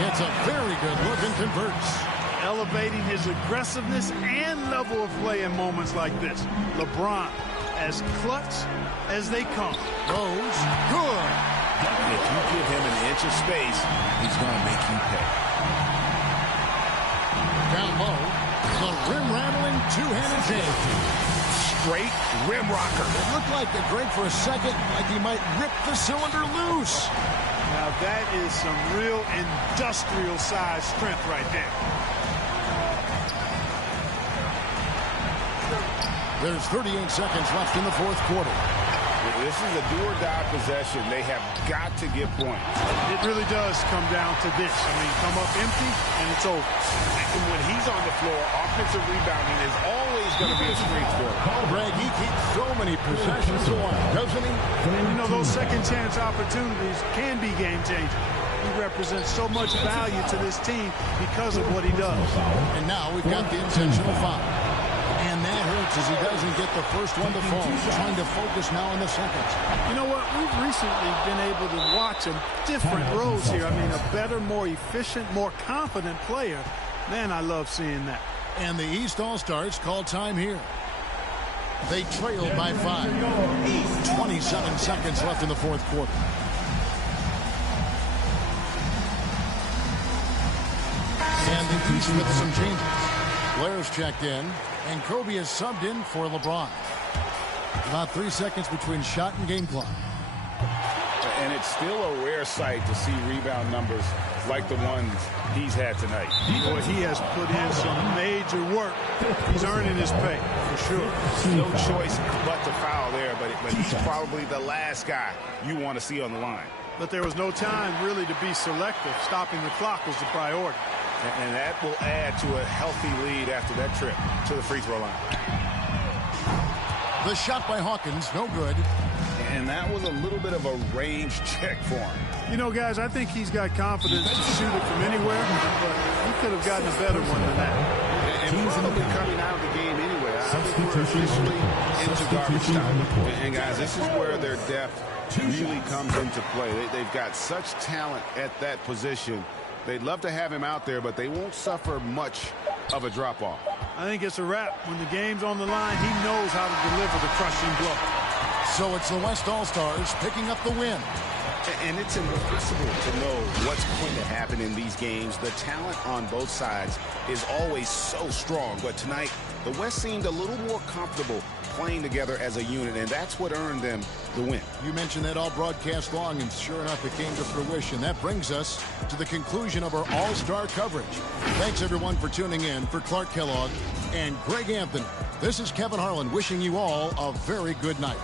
Gets a very good look and converts. Elevating his aggressiveness and level of play in moments like this. LeBron, as clutch as they come. Rose, good. If you give him an inch of space, he's going to make you pay. Down low, the rim-rattling two-handed jam. Straight rim rocker. It looked like the break for a second, like he might rip the cylinder loose. Now that is some real industrial size strength right there. There's 38 seconds left in the fourth quarter. This is a do-or-die possession. They have got to get points. It really does come down to this. I mean, come up empty, and it's over. And when he's on the floor, offensive rebounding is always going to be a strength for him. Greg, he keeps so many possessions alive, doesn't he? And you know, those second chance opportunities can be game changers. He represents so much value to this team because of what he does. And now we've got the intentional foul. And that hurts as he doesn't get the first one to fall. Trying to focus now on the second. You know what? We've recently been able to watch a different Rose here. I mean, a better, more efficient, more confident player. Man, I love seeing that. And the East All-Stars call time here. They trailed by 5. 27 seconds left in the fourth quarter. And the East with some changes. Blair's checked in, and Kobe is subbed in for LeBron. About 3 seconds between shot and game clock. And it's still a rare sight to see rebound numbers like the ones he's had tonight. Boy, he has put in some major work. He's earning his pay, for sure. No choice but to foul there, but he's probably the last guy you want to see on the line. But there was no time really to be selective. Stopping the clock was the priority. And that will add to a healthy lead after that trip to the free throw line. The shot by Hawkins, no good. And that was a little bit of a range check for him. You know, guys, I think he's got confidence to shoot it from anywhere, but he could have gotten a better one than that. And probably coming out of the game anyway. I think we're officially into garbage time. And guys, this is where their depth really comes into play. They've got such talent at that position. They'd love to have him out there, but they won't suffer much of a drop-off. I think it's a wrap. When the game's on the line, he knows how to deliver the crushing blow. So it's the West All-Stars picking up the win. And it's impossible to know what's going to happen in these games. The talent on both sides is always so strong. But tonight, the West seemed a little more comfortable playing together as a unit, and that's what earned them the win. You mentioned that all broadcast long, and sure enough, it came to fruition. That brings us to the conclusion of our All-Star coverage. Thanks, everyone, for tuning in. For Clark Kellogg and Greg Anthony, this is Kevin Harlan wishing you all a very good night.